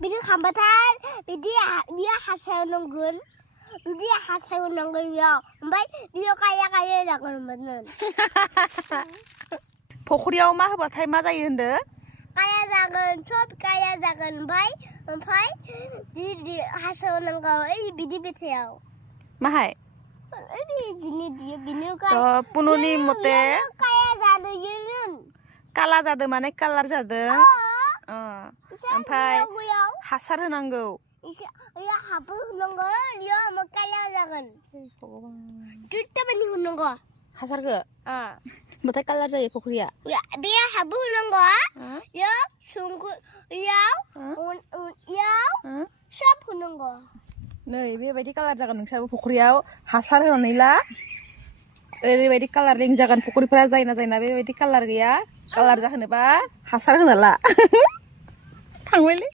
बिदि खालामबाथाय बियो हासावनांगोन बिदि हासावनांगोन बेयाव ओमफ्राय बियो गाया गाया जागोन फख्रियाव मा होबाथाय मा जायो होनदो गाया जागोन सब गाया जागोन ओमफ्राय बिदि हासावनांगौ ओइ बिदि बेथायाव माहाय पुनुनि मते काला जादों माने कालार जादों ओमफ्राय हासार होनांगौ हाबो होनांगौ इयाव काला जागोन दुइटामानि होनांगौ हासारखौ होमबाथाय कालार जायो फख्रिया बे हाबो होनांगौ इयाव सब होनांगौ नै बेबायदि कालार जागोन नोंसाबो फख्रियाव हासार होनानै ला ओरैबायदि कालारिं जागोन फख्रिफोरा जायना बेबायदि कालार गैया कालार जाहोनोबा हासार होना ला थांबायलै